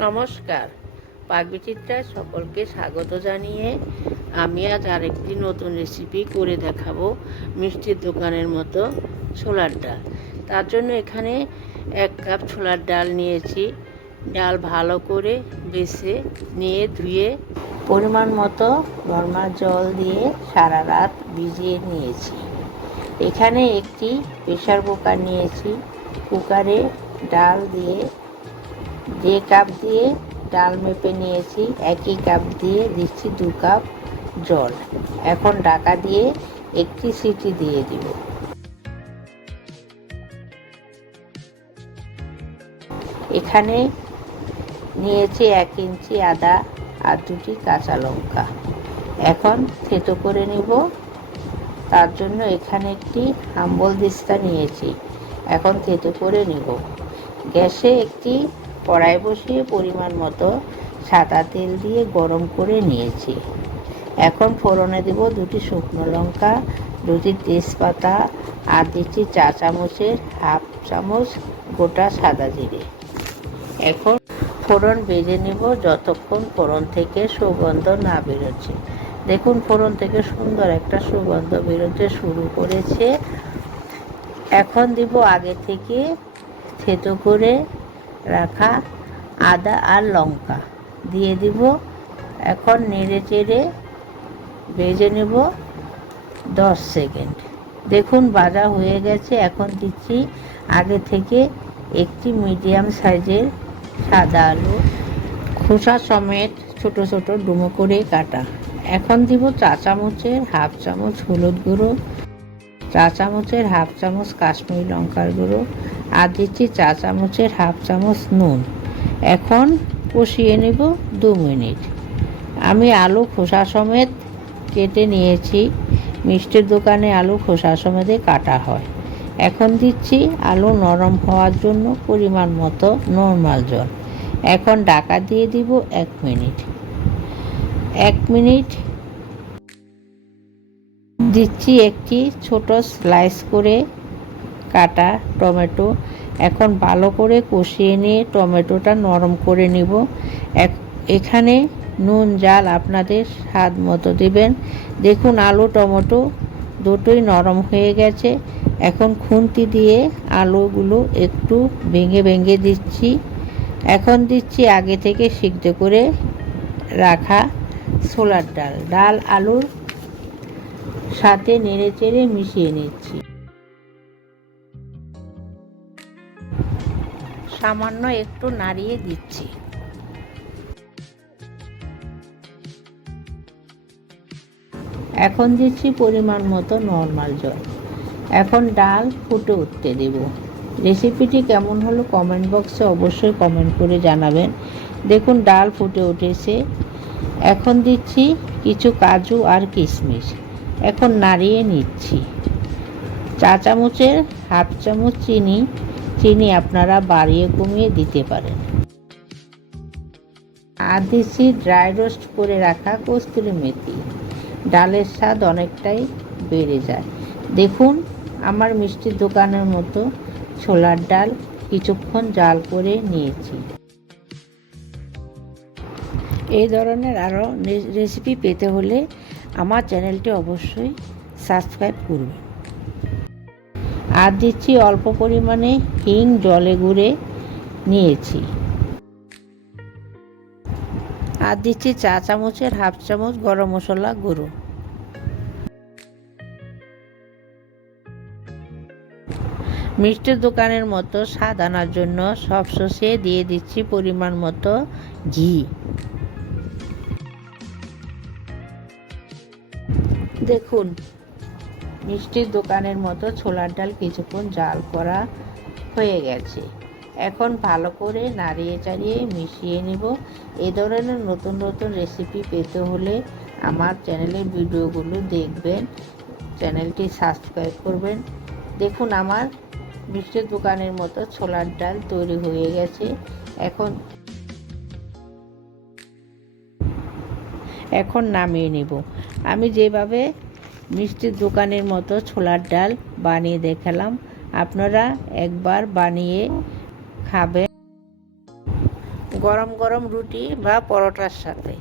নমস্কার, পাকবিচিত্রায় সকলকে স্বাগত জানিয়ে আমি আজ আরেকটি নতুন রেসিপি করে দেখাবো। মিষ্টির দোকানের মতো ছোলার ডাল। তার জন্য এখানে 1 কাপ ছোলার ডাল নিয়েছি। ডাল ভালো করে বেছে নিয়ে ধুয়ে পরিমাণ মতো নরমাল জল দিয়ে সারা রাত ভিজিয়ে নিয়েছি। এখানে একটি প্রেসার কুকার নিয়েছি। কুকারে ডাল দিয়ে যে কাপ দিয়ে ডাল মেপে নিয়েছি একই কাপ দিয়ে দিচ্ছি 2 কাপ জল। এখন ঢাকা দিয়ে একটি সিটি দিয়ে দিব। এখানে নিয়েছি 1 ইঞ্চি আদা আর 2টি কাঁচা লঙ্কা। এখন থেতো করে নিব। তার জন্য এখানে একটি হাম্বল দিস্তা নিয়েছি। এখন থেতো করে নিব। গ্যাসে একটি কড়াই বসিয়ে পরিমাণ মতো সাদা তেল দিয়ে গরম করে নিয়েছি। এখন ফোড়নে দেব 2টি শুকনো লঙ্কা, 2টি তেজপাতা আর দিচ্ছি 1 চামচের 1/2 চামচ গোটা সাদা জিরে। এখন ফোড়ন ভেজে নেব যতক্ষণ ফোড়ন থেকে সুগন্ধ না বেরোচ্ছে। দেখুন ফোড়ন থেকে সুন্দর একটা সুগন্ধ বেরোতে শুরু করেছে। এখন দিব আগে থেকে থেতো করে রাখা আদা আর লঙ্কা দিয়ে দিব। এখন নেড়ে চেড়ে ভেজে নেব 10 সেকেন্ড। দেখুন ভাজা হয়ে গেছে। এখন দিচ্ছি আগে থেকে একটি মিডিয়াম সাইজের সাদা আলু, খোসা সমেত ছোট ছোট ডুমো করে কাটা। এখন দিব 1 চামচের 1/2 চামচ হলুদ গুঁড়ো, 1 চামচের 1/2 চামচ কাশ্মীরি লঙ্কার গুঁড়ো আর দিচ্ছি 1 চামচের 1/2 চামচ নুন। এখন কষিয়ে নেব 2 মিনিট। আমি আলু খোসা সমেত কেটে নিয়েছি। মিষ্টির দোকানে আলু খোসা সমেত কাটা হয়। এখন দিচ্ছি আলু নরম হওয়ার জন্য পরিমাণ মতো নরমাল জল। এখন ঢাকা দিয়ে দিব 1 মিনিট। 1 মিনিট দিচ্ছি একটি ছোট স্লাইস করে কাটা টমেটো। এখন ভালো করে কষিয়ে নিয়ে টমেটোটা নরম করে নিব। এখানে নুন ঝাল আপনাদের স্বাদ মতো দিবেন। দেখুন আলু টমেটো দুটোই নরম হয়ে গেছে। এখন খুন্তি দিয়ে আলুগুলো একটু ভেঙে ভেঙে দিচ্ছি। এখন দিচ্ছি আগে থেকে সিদ্ধ করে রাখা ছোলার ডাল। ডাল আলুর সাথে নেড়ে চেড়ে মিশিয়ে নিচ্ছি। সামান্য একটু নাড়িয়ে দিচ্ছি। এখন দিচ্ছি পরিমাণ মতো নরমাল জল। এখন ডাল ফুটে উঠতে দেব। রেসিপিটি কেমন হলো কমেন্ট বক্সে অবশ্যই কমেন্ট করে জানাবেন। দেখুন ডাল ফুটে উঠেছে। এখন দিচ্ছি কিছু কাজু আর কিশমিশ। এখন নাড়িয়ে নিচ্ছি। 1 চামচের 1/2 চামচ চিনি আপনারা বাড়িয়ে কমিয়ে দিতে পারেন। আর দিচ্ছি ড্রাই রোস্ট করে রাখা কস্তুরি মেথি। ডালের স্বাদ অনেকটাই বেড়ে যায়। দেখুন আমার মিষ্টির দোকানের মতো ছোলার ডাল কিছুক্ষণ জাল করে নিয়েছি। এই ধরনের আরও রেসিপি পেতে হলে আমার চ্যানেলটি অবশ্যই সাবস্ক্রাইব করবেন। আর দিচ্ছি অল্প পরিমাণে হিং জলে গুঁড়ে নিয়েছি। আর দিচ্ছি 1 চামচের 1/2 চামচ গরম মশলা গুঁড়ো। মিষ্টির দোকানের মতো স্বাদ আনার জন্য সবশেষে দিয়ে দিচ্ছি পরিমাণ মতো ঘি। দেখুন মিষ্টির দোকানের মতো ছোলার ডাল কিছুক্ষণ জাল করা হয়ে গেছে। এখন ভালো করে নাড়িয়ে চাড়িয়ে মিশিয়ে নেব। এই ধরনের নতুন নতুন রেসিপি পেতে হলে আমার চ্যানেলের ভিডিওগুলো দেখবেন, চ্যানেলটি সাবস্ক্রাইব করবেন। দেখুন আমার মিষ্টির দোকানের মতো ছোলার ডাল তৈরি হয়ে গেছে। এখন নামিয়ে নেব। আমি যেভাবে মিষ্টির দোকানের মতো ছোলার ডাল বানিয়ে দেখালাম, আপনারা একবার বানিয়ে খাবেন। গরম গরম রুটি বা পরোটার সাথে।